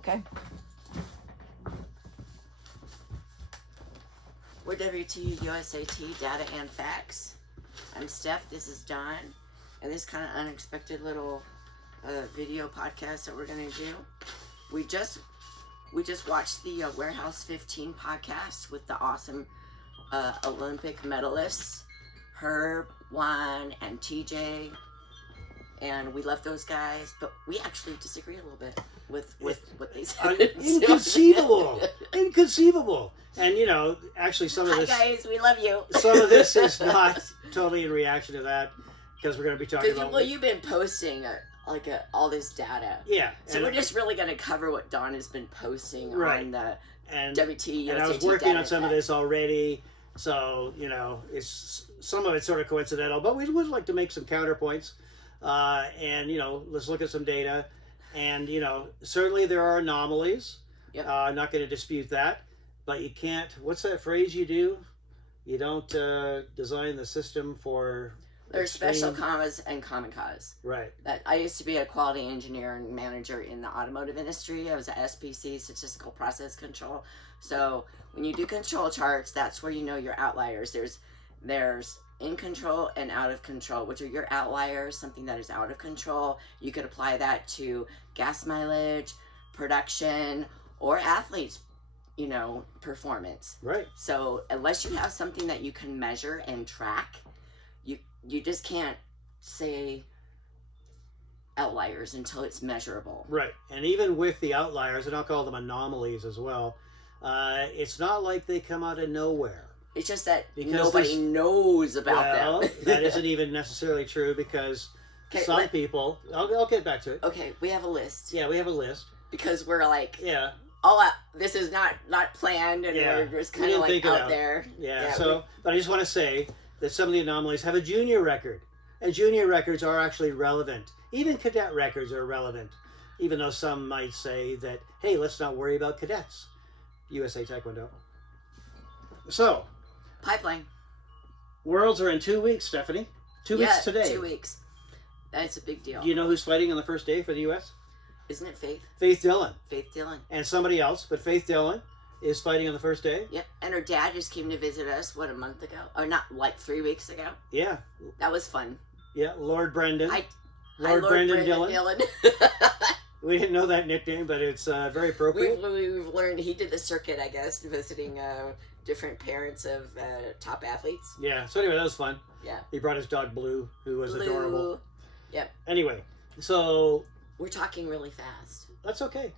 Okay. We're WTU USAT Data and Facts. I'm Steph. This is Dawn, and this kind of unexpected little video podcast that we're gonna do. We just watched the Warehouse 15 podcast with the awesome Olympic medalists, Herb, Juan, and TJ. And we love those guys, but we actually disagree a little bit with what they said. Inconceivable. Inconceivable. And, you know, actually some of this... Hi, guys. We love you. Some of this is not totally in reaction to that, because we're going to be talking about... Well, you've been posting, all this data. Yeah. So we're just really going to cover what Dawn has been posting on the WT. And I was working on some of this already, so, you know, some of it's sort of coincidental, but we would like to make some counterpoints. And, you know, let's look at some data. And, you know, certainly there are anomalies. Yep. I'm not going to dispute that. But you can't, what's that phrase you do? You don't design the system for... There's special cause and common cause. Right. I used to be a quality engineer and manager in the automotive industry. I was a SPC, statistical process control. So when you do control charts, that's where you know your outliers. There's in control and out of control, which are your outliers, something that is out of control. You could apply that to gas mileage, production, or athletes, you know, performance. Right. So unless you have something that you can measure and track, you just can't say outliers until it's measurable. Right. And even with the outliers, and I'll call them anomalies as well, it's not like they come out of nowhere. It's just that nobody knows about them. That isn't even necessarily true, because some people... I'll get back to it. Okay, we have a list. Yeah, we have a list. Because we're like... Yeah. This is not planned, and we're just kind of like out there. Yeah, but I just want to say that some of the anomalies have a junior record. And junior records are actually relevant. Even cadet records are relevant. Even though some might say that, hey, let's not worry about cadets. USA Taekwondo. So... Pipeline. Worlds are in 2 weeks, Stephanie. 2 weeks today. 2 weeks. That's a big deal. Do you know who's fighting on the first day for the U.S.? Isn't it Faith? Faith Dillon. Faith Dillon. And somebody else, but Faith Dillon is fighting on the first day. Yep. And her dad just came to visit us, a month ago? Or not, 3 weeks ago? Yeah. That was fun. Yeah, Lord Brendan. Lord Brendan Dillon. We didn't know that nickname, but it's very appropriate. We've learned he did the circuit, I guess, visiting different parents of top athletes. Yeah. So anyway, that was fun. Yeah. He brought his dog Blue, who was adorable. Yep. Anyway, so... We're talking really fast. That's okay.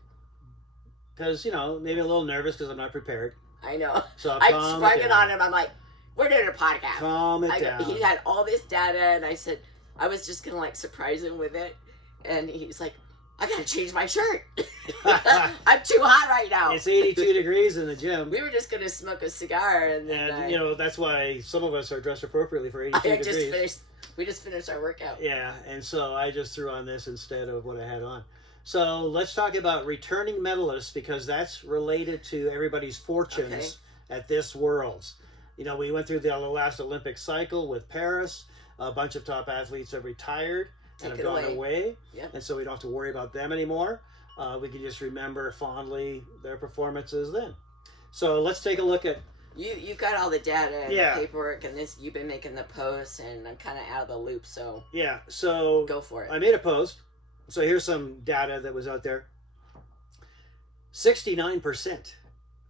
Because, you know, maybe a little nervous because I'm not prepared. I know. So I sprung it on him. I'm like, we're doing a podcast. Calm it down. He had all this data, and I said, I was just going to, surprise him with it. And he's like, I got to change my shirt. I'm too hot right now. It's 82 degrees in the gym. We were just going to smoke a cigar. And you know, that's why some of us are dressed appropriately for 82 degrees. We just finished our workout. Yeah, and so I just threw on this instead of what I had on. So let's talk about returning medalists, because that's related to everybody's fortunes at this Worlds. You know, we went through the last Olympic cycle with Paris. A bunch of top athletes have retired and have gone away. Yep. And so we don't have to worry about them anymore. We can just remember fondly their performances then. So let's take a look at... You've got all the data and paperwork, and this you've been making the posts, and I'm kind of out of the loop, so... Yeah, so... Go for it. I made a post. So here's some data that was out there. 69%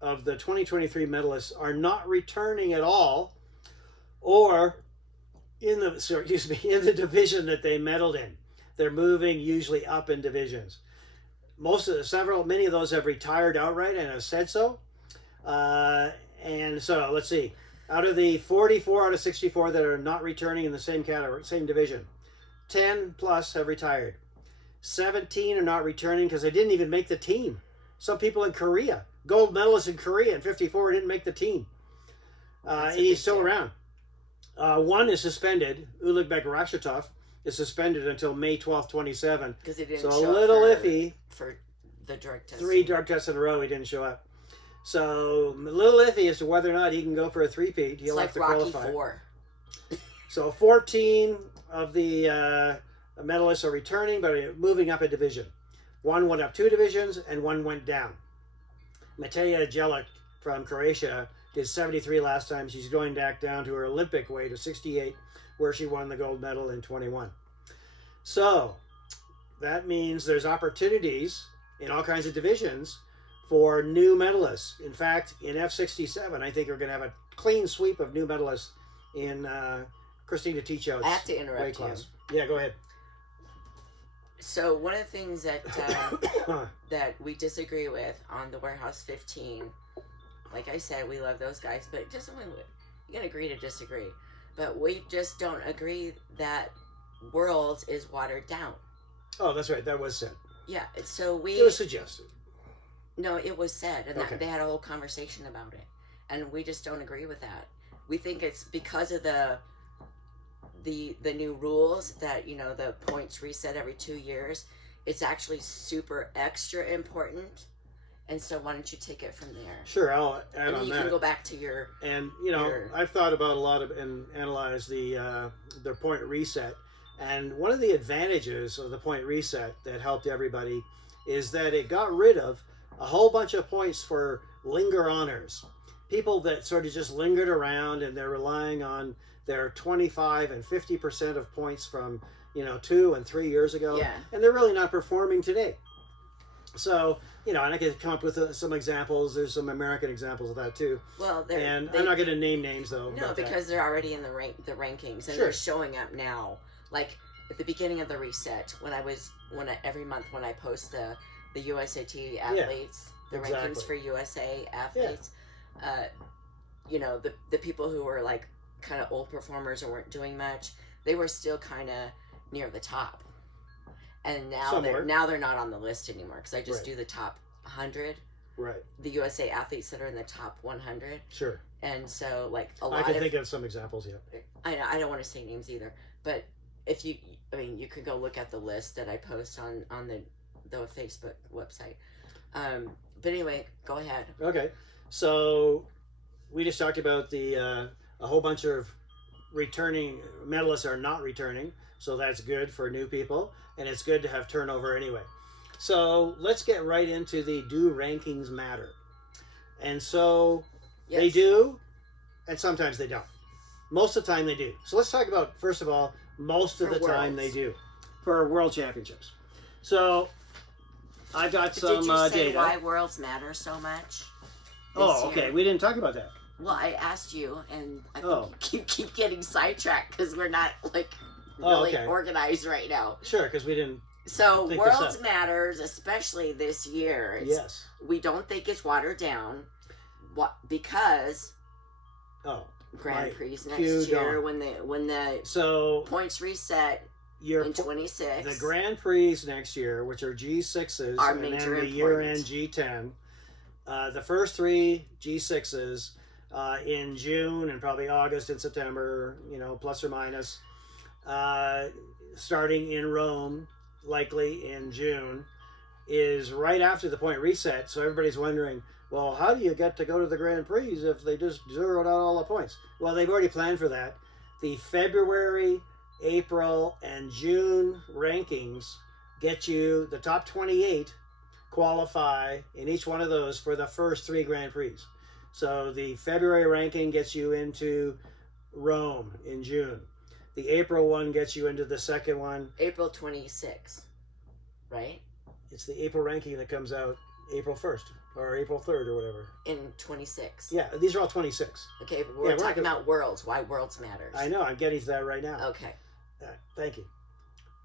of the 2023 medalists are not returning at all, or in the division that they medaled in. They're moving usually up in divisions. Many of those have retired outright and have said so. And so let's see. Out of the 44 out of 64 that are not returning in the same category, same division, 10 plus have retired. 17 are not returning because they didn't even make the team. Some people in Korea, gold medalists in Korea in 54 didn't make the team. And he's still around. One is suspended. Uligbek Rashitov is suspended until May 12th, 27. Because he didn't show up. So a little iffy. For the drug test. 3 drug tests in a row, he didn't show up. So a little iffy as to whether or not he can go for a three-peat. He'll have to qualify. Rocky 4. So 14 of the medalists are returning, but moving up a division. One went up 2 divisions and one went down. Mateja Jelic from Croatia did 73 last time. She's going back down to her Olympic weight of 68, where she won the gold medal in 21. So that means there's opportunities in all kinds of divisions for new medalists. In fact, in F67, I think we're going to have a clean sweep of new medalists in Christina Ticho's I have to interrupt weight class. Yeah, go ahead. So one of the things that that we disagree with on the Warehouse 15, like I said, we love those guys, but just you can agree to disagree. But we just don't agree that Worlds is watered down. Oh, that's right. That was said. Yeah. So It was suggested. No, it was said, and Okay. they had a whole conversation about it, and we just don't agree with that. We think it's because of the new rules that, you know, the points reset every 2 years. It's actually super extra important, and so why don't you take it from there? Sure, I'll add And then on you that. can go back to your. And you know, Sure. I've thought about a lot of and analyzed the point reset. And one of the advantages of the point reset that helped everybody is that it got rid of a whole bunch of points for linger-oners. People that sort of just lingered around and they're relying on their 25 and 50% of points from, you know, 2 and 3 years ago. Yeah. And they're really not performing today. So, you know, and I could come up with some examples. There's some American examples of that too. Well, And I'm not going to name names though. No, about that. because they're already in the rankings, and Sure. they're showing up now. Like at the beginning of the reset, every month when I post the USAT athletes, the exactly. rankings for USA athletes, you know, the people who were like kind of old performers or weren't doing much, they were still kind of near the top. And now they're not on the list anymore, because I just Right. do the top 100. Right. The USA athletes that are in the top 100. Sure. And so, like, a lot I can of... think of some examples, yeah. I don't want to say names either, but if you... I mean, you could go look at the list that I post on the Facebook website. But anyway, go ahead. Okay. So we just talked about a whole bunch of returning medalists are not returning. So that's good for new people. And it's good to have turnover anyway. So let's get right into the do rankings matter. And so they Yes. do, and sometimes they don't. Most of the time they do. So let's talk about, first of all, most of For the time Worlds. they do. For World Championships. So I've got But some did you say data. why Worlds matter so much? Oh, this year? okay. We didn't talk about that. Well, I asked you, and I think Oh. you keep getting sidetracked because we're not, like, Oh, really okay. organized right now. Sure, because we didn't. So Think this Worlds up. matters, especially this year. Yes. We don't think it's watered down. What? Because Oh. Grand Right. Prix Cue next year, Dawn. when the So points reset your in 26. the Grand Prix next year, which are G6s, Are and major then the year-end G10. The first 3 G6s in June and probably August and September, you know, plus or minus. Starting in Rome, likely in June, is right after the point reset. So everybody's wondering, well, how do you get to go to the Grand Prix if they just zeroed out all the points? Well, they've already planned for that. The February, April, and June rankings get you the top 28 qualify in each one of those for the first 3 Grand Prix. So the February ranking gets you into Rome in June. The April one gets you into the second one. April 26th, right? It's the April ranking that comes out April 1st or April 3rd or whatever. In 26. Yeah, these are all 26. Okay, but Yeah, we're we're not talking gonna- about Worlds. Why Worlds matters. I know, I'm getting to that right now. Okay, Thank you.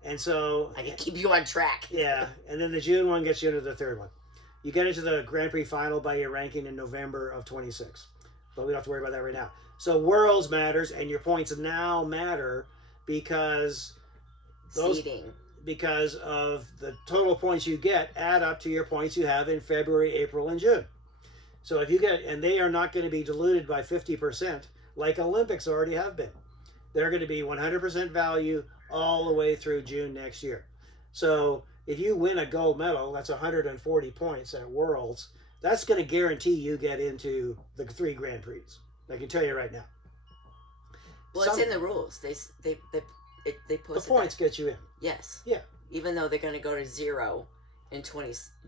And so, I can keep you on track. yeah, and then the June one gets you into the third one. You get into the Grand Prix final by your ranking in November of 26. But we don't have to worry about that right now. So Worlds matters, and your points now matter because Seeding. because of the total points you get add up to your points you have in February, April, and June. So if you get, and they are not going to be diluted by 50% like Olympics already have been. They're going to be 100% value all the way through June next year. So if you win a gold medal, that's 140 points at Worlds. That's going to guarantee you get into the 3 Grand Prix. I can tell you right now. Well, it's in the rules. They The posted points that. get you in. Yes. Yeah. Even though they're going to go to 0 in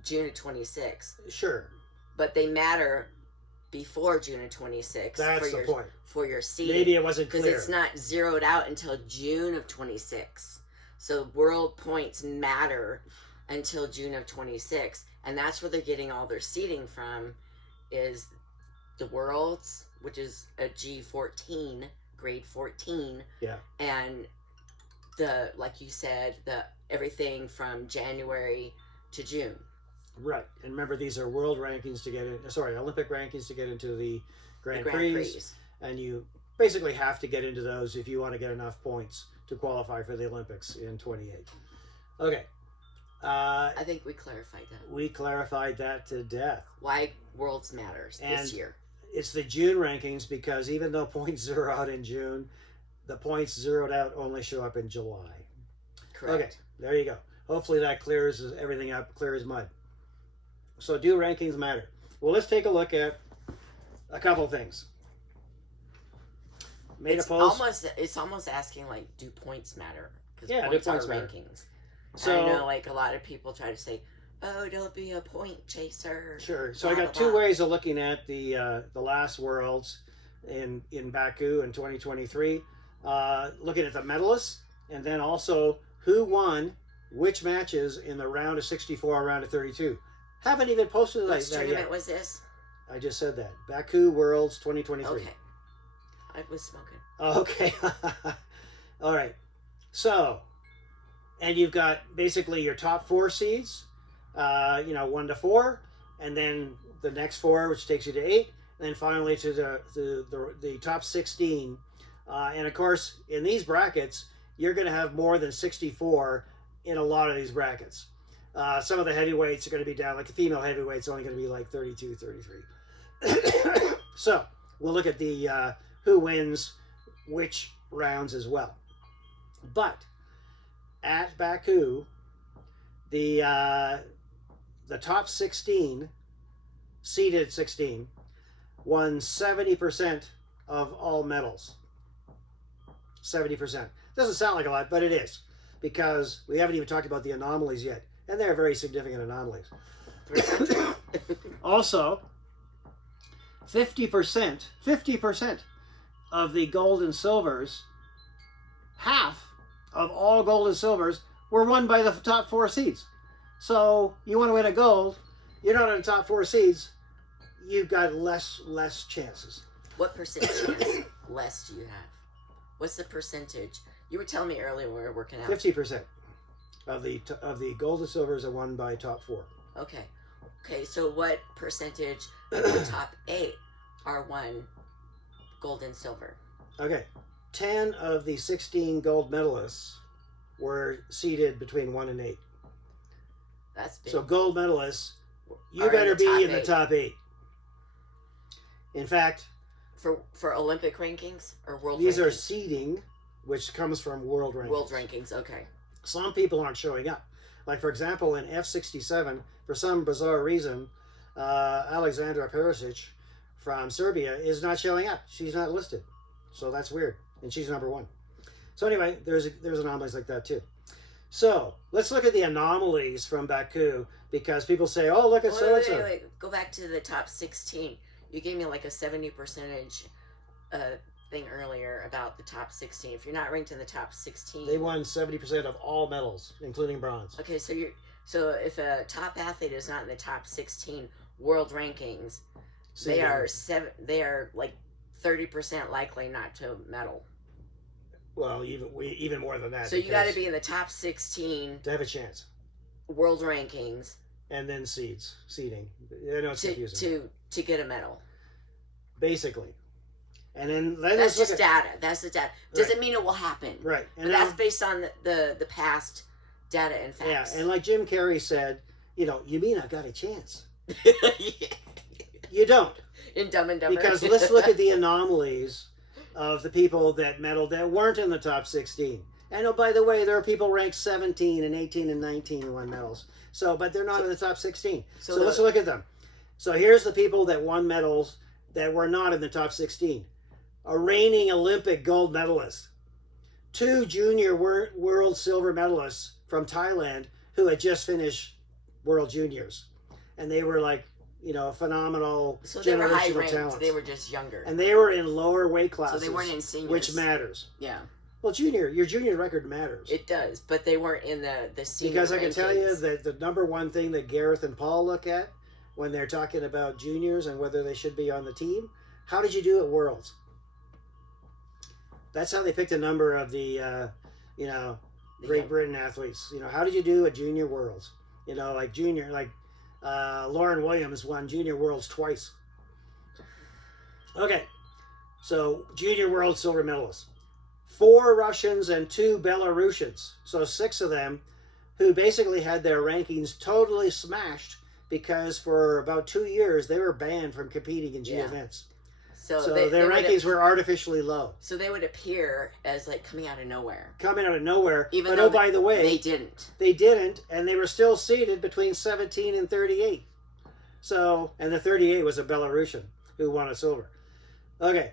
June of 26. Sure. But they matter before June of 26. That's the point. For your seeding. Maybe it wasn't clear. Because it's not zeroed out until June of 26. So world points matter until June of 26. And that's where they're getting all their seeding from, is the worlds, which is a G14, grade 14. Yeah. And like you said, everything from January to June. Right. And remember, these are world rankings to get in, Olympic rankings to get into the Grand Prix. And you basically have to get into those if you want to get enough points to qualify for the Olympics in 28. Okay. I think we clarified that. We clarified that to death. Why worlds matters this year. It's the June rankings, because even though points zero out in June, the points zeroed out only show up in July. Correct. Okay, there you go. Hopefully that clears everything up, clear as mud. So do rankings matter? Well, let's take a look at a couple things. It's almost asking, like, do points matter? Because points are rankings. So I know, like, a lot of people try to say, oh, don't be a point chaser. Sure. So I got two ways of looking at the last Worlds in Baku in 2023. Looking at the medalists, and then also who won which matches in the round of 64, round of 32. Haven't even posted that yet. Which tournament was this? I just said that. Baku Worlds 2023. Okay. I was smoking. Okay. All right. So, and you've got basically your top 4 seeds, 1 to 4, and then the next 4, which takes you to 8, and then finally to the top 16. And of course, in these brackets, you're going to have more than 64 in a lot of these brackets. Some of the heavyweights are going to be down, like the female heavyweight's only going to be like 32, 33. So we'll look at the who wins which rounds as well. But at Baku, the top 16, seeded 16, won 70% of all medals. 70%. Doesn't sound like a lot, but it is, because we haven't even talked about the anomalies yet, and they're very significant anomalies. Also, 50% of the gold and silvers, half of all gold and silvers, were won by the top 4 seeds. So you want to win a gold, you're not in the top 4 seeds, you've got less chances. What percentage less do you have? What's the percentage? You were telling me earlier when we were working out. 50% of the gold and silvers are won by top 4. Okay. Okay, so what percentage of the top 8 are won gold and silver? Okay. 10 of the 16 gold medalists were seeded between 1 and 8. That's big. So gold medalists, you better be in the top 8. In fact, for Olympic rankings or world these rankings? are seeding, which comes from world rankings. World rankings, okay. Some people aren't showing up. Like, for example, in F67, for some bizarre reason, Alexandra Perisic from Serbia is not showing up. She's not listed. So that's weird. And she's number 1. So anyway, there's anomalies like that too. So let's look at the anomalies from Baku, because people say, oh, look at so-and-so. Wait. Go back to the top 16. You gave me like a 70% thing earlier about the top 16. If you're not ranked in the top 16, they won 70% of all medals, including bronze. Okay, so if a top athlete is not in the top 16 world rankings, they are like 30% likely not to medal. Well, even more than that. So you got to be in the top 16 to have a chance. World rankings, and then seeding. I know it's confusing. To get a medal. Basically. And then that's just data. That's the data. Doesn't mean it will happen. Right. And but that's based on the past data and facts. Yeah, and like Jim Carrey said, you mean I've got a chance? You don't. In Dumb and Dumber. Because let's look at the anomalies of the people that medaled that weren't in the top 16. And oh, by the way, there are people ranked 17 and 18 and 19 who won medals. But they're not in the top 16. So let's look at them. So here's the people that won medals that were not in the top 16. A reigning Olympic gold medalist. 2 junior world silver medalists from Thailand who had just finished World Juniors, and they were like, you know, phenomenal So they were high generational ranked. talents. They were just younger. And they were in lower weight classes. So they weren't in seniors. Which matters. Yeah. Well, your junior record matters. It does, but they weren't in the senior Because I can rankings. tell you that the number one thing that Gareth and Paul look at when they're talking about juniors and whether they should be on the team, how did you do at Worlds? That's how they picked a number of the, you know, Great Britain athletes. You know, how did you do at Junior Worlds? You know, like junior, like Lauren Williams won Junior Worlds twice. Okay, so Junior World silver medalists. 4 Russians and 2 Belarusians, so 6 of them, who basically had their rankings totally smashed because for about 2 years they were banned from competing in G events. So their rankings were artificially low. So they would appear as like coming out of nowhere. Coming out of nowhere. Even but though by the way, they didn't. They didn't, and they were still seated between 17 and 38. So, and the 38 was a Belarusian who won a silver. Okay.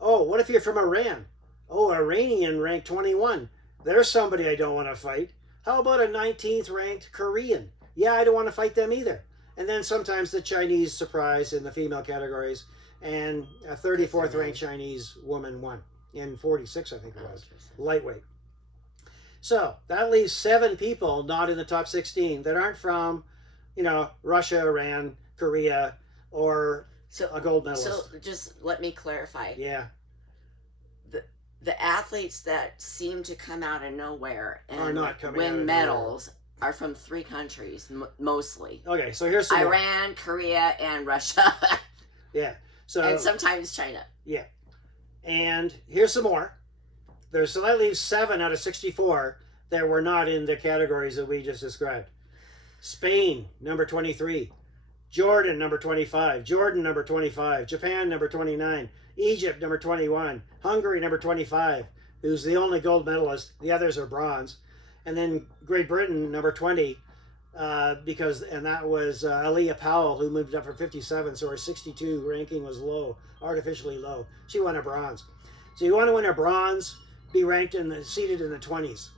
Oh, what if you're from Iran? Oh, Iranian ranked 21. There's somebody I don't want to fight. How about a 19th ranked Korean? Yeah, I don't want to fight them either. And then sometimes the Chinese surprise in the female categories, and a 34th ranked Chinese woman won in 46, I think it was, lightweight. So that leaves 7 people not in the top 16 that aren't from, you know, Russia, Iran, Korea, or a gold medalist. So just let me clarify. Yeah. The athletes that seem to come out of nowhere and win medals are from 3 countries, mostly. Okay, so here's some Iran, more. Korea, and Russia. Yeah. So, and sometimes China. Yeah. And here's some more. So that leaves 7 out of 64 that were not in the categories that we just described. Spain, number 23. Jordan, number 25. Jordan, number 25. Japan, number 29. Egypt, number 21. Hungary, number 25, who's the only gold medalist. The others are bronze. And then Great Britain, number 20, and that was Aaliyah Powell, who moved up from 57, so her 62 ranking was low, artificially low. She won a bronze. So you want to win a bronze, be ranked seated in the 20s.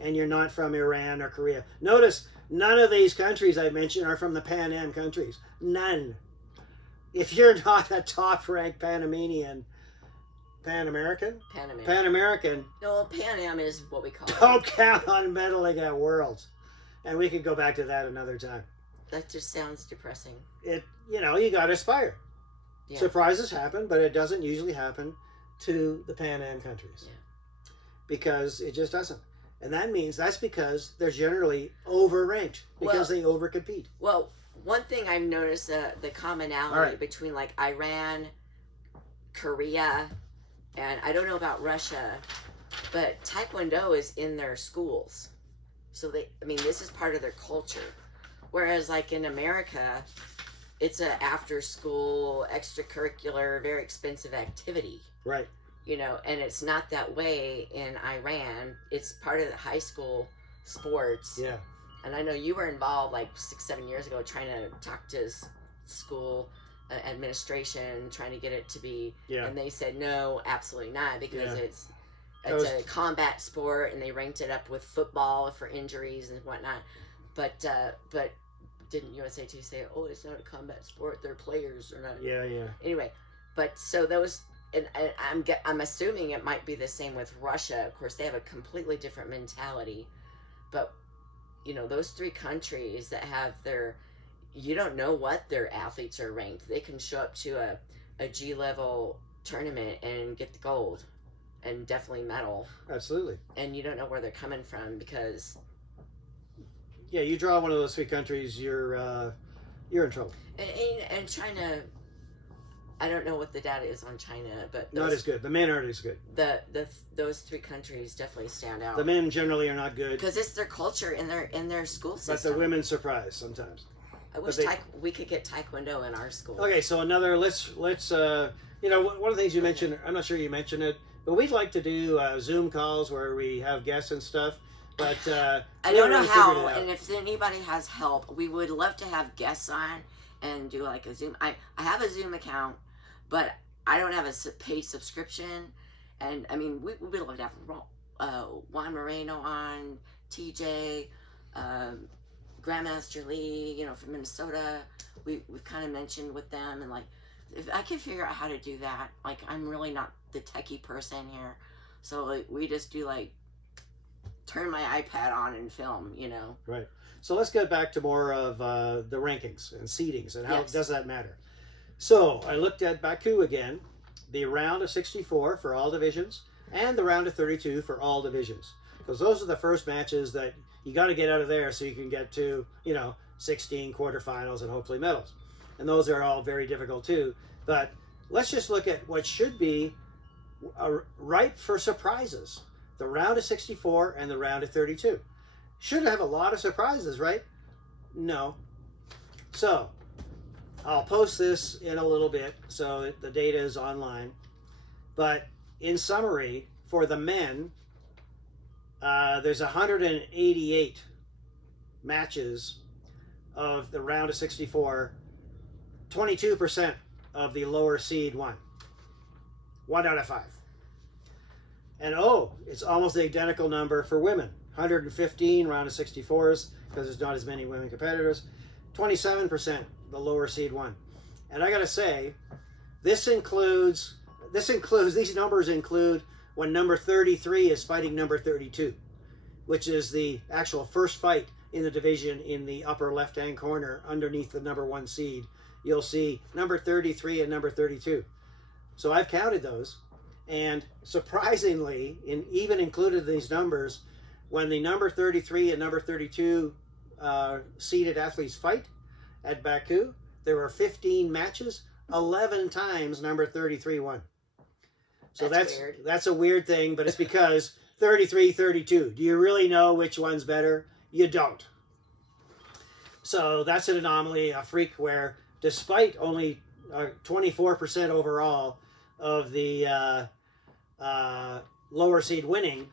And you're not from Iran or Korea. Notice, none of these countries I mentioned are from the Pan Am countries. None. If you're not a top-ranked Pan American? Pan American. No, Pan Am is what we call it. Don't count on medaling at Worlds. And we could go back to that another time. That just sounds depressing. You know, you got to aspire. Yeah. Surprises happen, but it doesn't usually happen to the Pan Am countries. Yeah. Because it just doesn't. And that's because they're generally overranked because they overcompete. Well, one thing I've noticed, the commonality between like Iran, Korea, and I don't know about Russia, but Taekwondo is in their schools. So this is part of their culture. Whereas like in America, it's an after school, extracurricular, very expensive activity. Right. You know, and it's not that way in Iran. It's part of the high school sports. Yeah. And I know you were involved like 6-7 years ago trying to talk to school administration, trying to get it to be, and they said no, absolutely not, because it's a combat sport, and they ranked it up with football for injuries and whatnot. But didn't USA Today say, oh, it's not a combat sport, they're players or not? Yeah. Anyway, but so those, and I'm assuming it might be the same with Russia. Of course, they have a completely different mentality, but you know, those 3 countries that have you don't know what their athletes are ranked. They can show up to a G-level tournament and get the gold and definitely medal. Absolutely. And you don't know where they're coming from because... Yeah, you draw one of those 3 countries, you're in trouble. And China, I don't know what the data is on China, but... Not as good. The men aren't as good. Those 3 countries definitely stand out. The men generally are not good. Because it's their culture in their school system. But the women surprise sometimes. I wish we could get Taekwondo in our school. Okay, so let's you know, one of the things you mentioned, I'm not sure you mentioned it, but we'd like to do Zoom calls where we have guests and stuff, but I don't know how, and if anybody has help, we would love to have guests on and do like a Zoom. I have a Zoom account, but I don't have a paid subscription, and I mean, we would love to have Juan Moreno on, TJ, Grandmaster Lee, you know, from Minnesota. We've kind of mentioned with them, and like, if I can figure out how to do that, like, I'm really not the techie person here, so like, we just do like turn my iPad on and film, you know. Right. So let's get back to more of the rankings and seedings and how does that matter. So I looked at Baku again, the round of 64 for all divisions and the round of 32 for all divisions, because those are the first matches that you got to get out of there so you can get to, you know, 16 quarterfinals and hopefully medals. And those are all very difficult too. But let's just look at what should be ripe for surprises. The round of 64 and the round of 32. Should have a lot of surprises, right? No. So, I'll post this in a little bit so the data is online. But in summary, for the men, there's 188 matches of the round of 64. 22% of the lower seed won. 1 out of 5. And it's almost the identical number for women. 115 round of 64s, because there's not as many women competitors. 27% the lower seed won. And I gotta say, these numbers include when number 33 is fighting number 32, which is the actual first fight in the division in the upper left-hand corner underneath the number 1 seed. You'll see number 33 and number 32. So I've counted those. And surprisingly, even included these numbers, when the number 33 and number 32 seeded athletes fight at Baku, there were 15 matches, 11 times number 33 won. So that's weird. That's a weird thing, but it's because 33, 32. Do you really know which one's better? You don't. So that's an anomaly, a freak, where despite only 24% overall of the lower seed winning,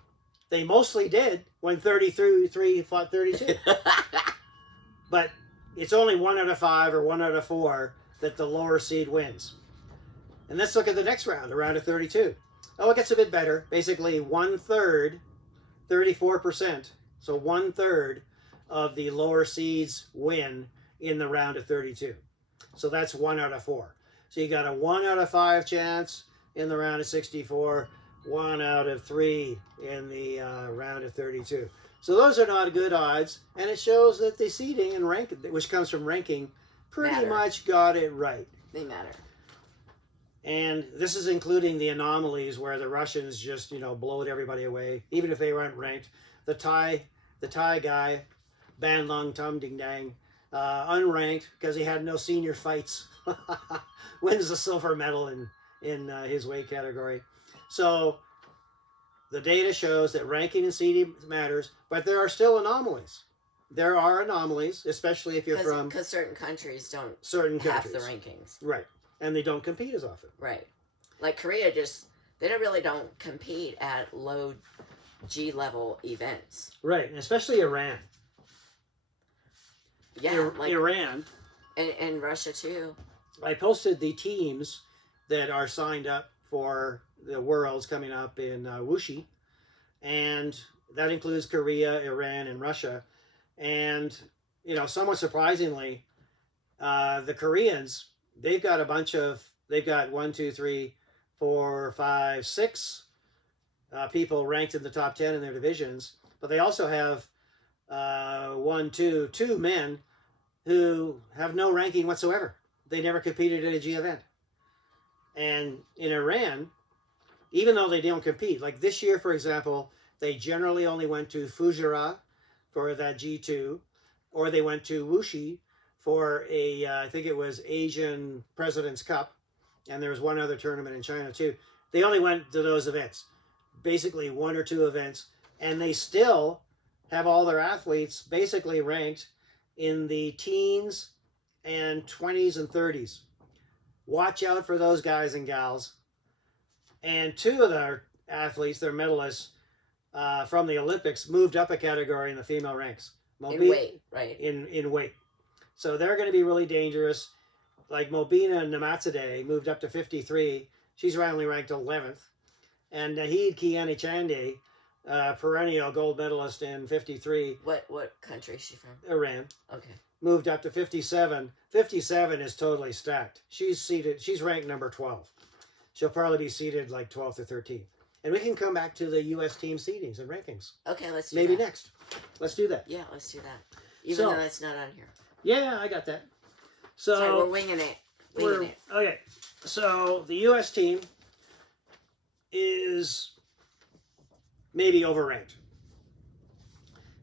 they mostly did when 33 fought 32. But it's only 1 out of 5 or 1 out of 4 that the lower seed wins. And let's look at the next round, the round of 32. It gets a bit better. Basically 1/3, 34%, so 1/3 of the lower seeds win in the round of 32. So that's 1 out of 4. So you got a 1 out of 5 chance in the round of 64, 1 out of 3 in the round of 32. So those are not good odds, and it shows that the seeding and ranking, which comes from ranking, pretty much got it right. They matter. And this is including the anomalies where the Russians just, blowed everybody away, even if they weren't ranked. The Thai guy, Ban Lung Tum Ding Dang, unranked because he had no senior fights, wins the silver medal in his weight category. So the data shows that ranking and seeding matters, but there are still anomalies. There are anomalies, especially if you're from... Because certain countries don't have the rankings. Right. And they don't compete as often. Right. Like Korea they don't compete at low G level events. Right. And especially Iran. Yeah. Iran. And Russia too. I posted the teams that are signed up for the Worlds coming up in Wuxi. And that includes Korea, Iran, and Russia. And, somewhat surprisingly, the Koreans, they've got 1, 2, 3, 4, 5, 6 people ranked in the top 10 in their divisions. But they also have 2 men who have no ranking whatsoever. They never competed at a G event. And in Iran, even though they don't compete, like this year, for example, they generally only went to Fujairah for that G2, or they went to Wuxi for I think it was Asian President's Cup, and there was one other tournament in China too. They only went to those events, basically 1 or 2 events, and they still have all their athletes basically ranked in the teens and 20s and 30s. Watch out for those guys and gals. And 2 of their athletes, their medalists from the Olympics, moved up a category in the female ranks. In weight, right? In weight. So they're going to be really dangerous. Like Mobina Namatsade moved up to 53. She's only ranked 11th. And Nahid Kiani Chande perennial gold medalist in 53, What country is she from? Iran, Okay. moved up to 57. 57 is totally stacked. She's ranked number 12. She'll probably be seated like 12th or 13th. And we can come back to the U.S. team seedings and rankings. Okay, let's do Maybe that. next. Let's do that. Yeah, let's do that. Even though it's not on here. Yeah, I got that. So Sorry, we're winging it. Okay. So the U.S. team is maybe overranked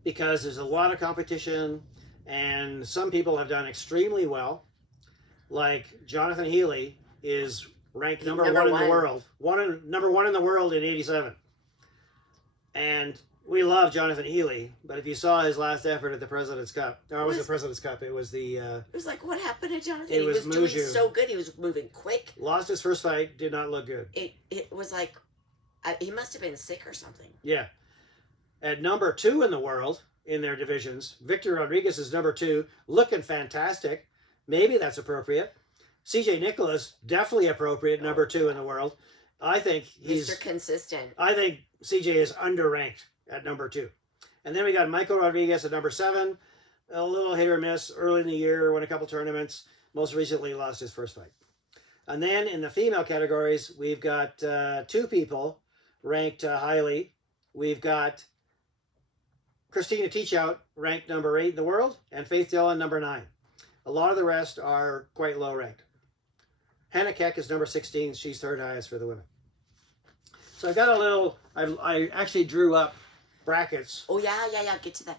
because there's a lot of competition, and some people have done extremely well. Like Jonathan Healy is ranked number one in the world. Number one in the world in 87. And we love Jonathan Healy, but if you saw his last effort at the President's Cup, no, it was the President's Cup. It was the. It was like, what happened to Jonathan? It He was was doing Muju. so good. He was moving quick. Lost his first fight. Did not look good. It was like, he must have been sick or something. Yeah. At number 2 in the world in their divisions, Victor Rodriguez is number 2, looking fantastic. Maybe that's appropriate. CJ Nicholas, definitely appropriate, number 2 in the world. I think he's Mr. Consistent. I think CJ is underranked at number 2. And then we got Michael Rodriguez at number 7. A little hit or miss early in the year, won a couple tournaments. Most recently lost his first fight. And then in the female categories, we've got 2 people ranked highly. We've got Christina Teachout, ranked number 8 in the world, and Faith Dillon, number 9. A lot of the rest are quite low ranked. Hannah Keck is number 16. She's third highest for the women. So I got a little, I actually drew up brackets. Oh, yeah. Get to that.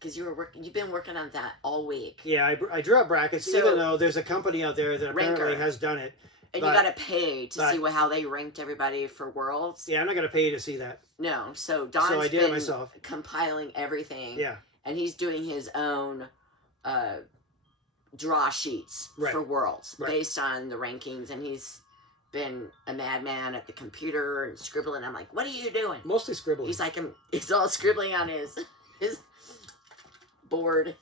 Because you've been working on that all week. Yeah, I drew up brackets, So, even though there's a company out there that apparently Ranker. has done it. And you got to pay to see how they ranked everybody for Worlds. Yeah, I'm not going to pay you to see that. No, so Don's So I did it been myself. compiling everything. Yeah. And he's doing his own draw sheets Right. for Worlds Right. based on the rankings. And he's been a madman at the computer and scribbling. I'm like, what are you doing? Mostly scribbling. He's like, he's all scribbling on his board.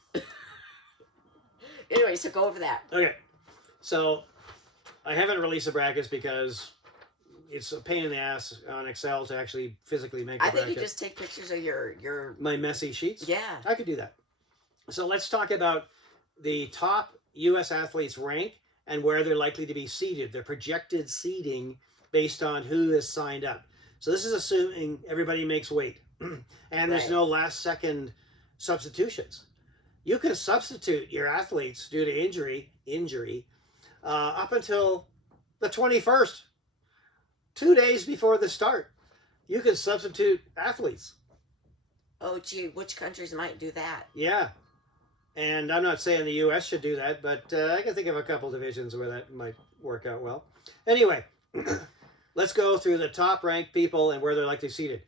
Anyway, so go over that. Okay. So I haven't released the brackets because it's a pain in the ass on Excel to actually physically make the I think bracket. you just take pictures of your My messy sheets? yeah. I could do that. So let's talk about the top U.S. athletes rank and where they're likely to be seated, their projected seeding based on who is signed up. So this is assuming everybody makes weight and there's Right. no last second substitutions. You can substitute your athletes due to injury up until the 21st, 2 days before the start. You can substitute athletes. Oh, gee, which countries might do that? Yeah. And I'm not saying the U.S. should do that, but I can think of a couple divisions where that might work out well. Anyway, let's go through the top ranked people and where they're likely seated.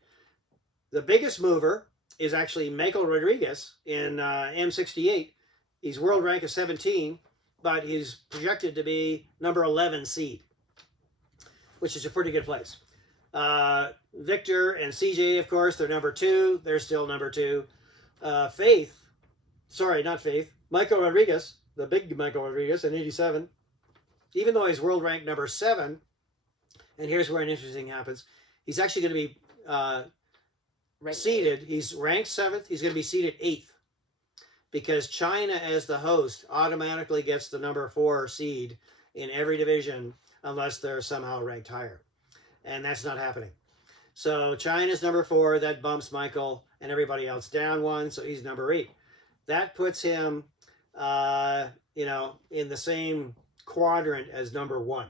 The biggest mover is actually Michael Rodriguez in M68. He's world rank of 17, but he's projected to be number 11 seed, which is a pretty good place. Victor and CJ, of course, they're number 2. They're still number 2. Michael Rodriguez, the big Michael Rodriguez in 87, even though he's world ranked number 7, and here's where an interesting happens. He's actually going to be seated. He's ranked 7th. He's going to be seated 8th because China, as the host, automatically gets the number 4 seed in every division unless they're somehow ranked higher. And that's not happening. So China's number 4. That bumps Michael and everybody else down 1, so he's number 8. That puts him, in the same quadrant as number 1.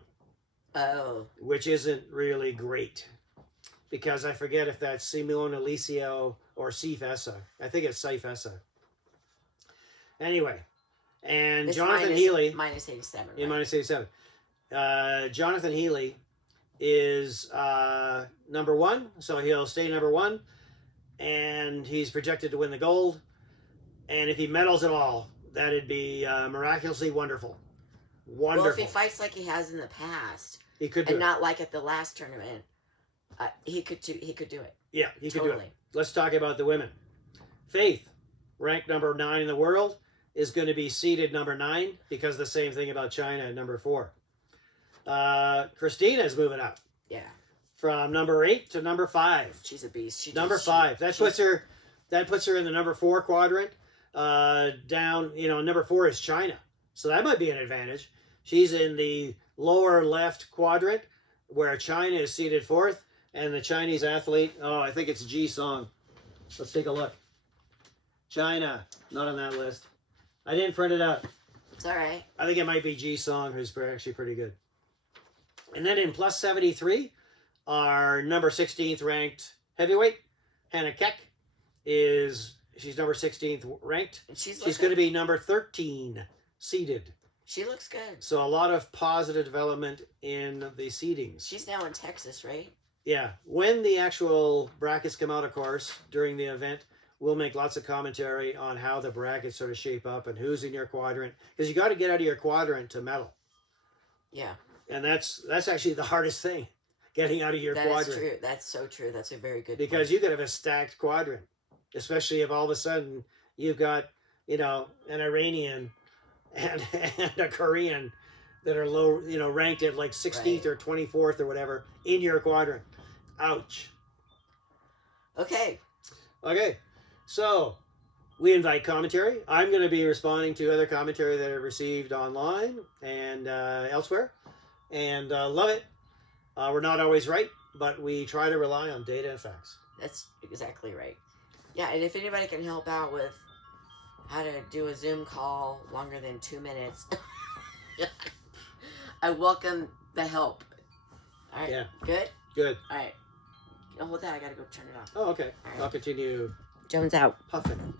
Oh. Which isn't really great. Because I forget if that's Simone Alicio or Cifesa. I think it's Cifesa. Anyway. And This Jonathan Healy. Minus 87. Yeah, Right? minus 87. Jonathan Healy is number 1. So he'll stay number 1. And he's projected to win the gold. And if he medals at all, that'd be miraculously wonderful. Wonderful. Well, if he fights like he has in the past, he could do and it. not like at the last tournament, he could do it. Yeah, he could do Totally. it. Let's talk about the women. Faith, ranked number 9 in the world, is going to be seeded number 9 because the same thing about China at number 4. Christina is moving up. Yeah. from number 8 to number 5. She's a beast. Number 5. That puts her in the number 4 quadrant. Down, number 4 is China. So that might be an advantage. She's in the lower left quadrant where China is seated 4th. And the Chinese athlete, I think it's Ji Song. Let's take a look. China, not on that list. I didn't print it out. It's all right. I think it might be Ji Song, who's actually pretty good. And then in plus 73, our number 16th ranked heavyweight, Hannah Keck, she's number 16th ranked. And she's going to be number 13 seeded. She looks good. So a lot of positive development in the seedings. She's now in Texas, right? Yeah. When the actual brackets come out, of course, during the event, we'll make lots of commentary on how the brackets sort of shape up and who's in your quadrant. Because you got to get out of your quadrant to medal. Yeah. And that's actually the hardest thing, getting out of your quadrant. That's true. That's so true. That's a very good Because point. you could have a stacked quadrant, especially if all of a sudden you've got, an Iranian and a Korean that are low, ranked at like 16th or 24th or whatever in your quadrant. Ouch. Okay. So we invite commentary. I'm going to be responding to other commentary that I've received online and elsewhere, and love it. We're not always right, but we try to rely on data and facts. That's exactly right. Yeah, and if anybody can help out with how to do a Zoom call longer than 2 minutes, I welcome the help. All right. Yeah. Good? All right. Hold that. I got to go turn it off. Oh, okay. All right. I'll continue Jones out. puffing.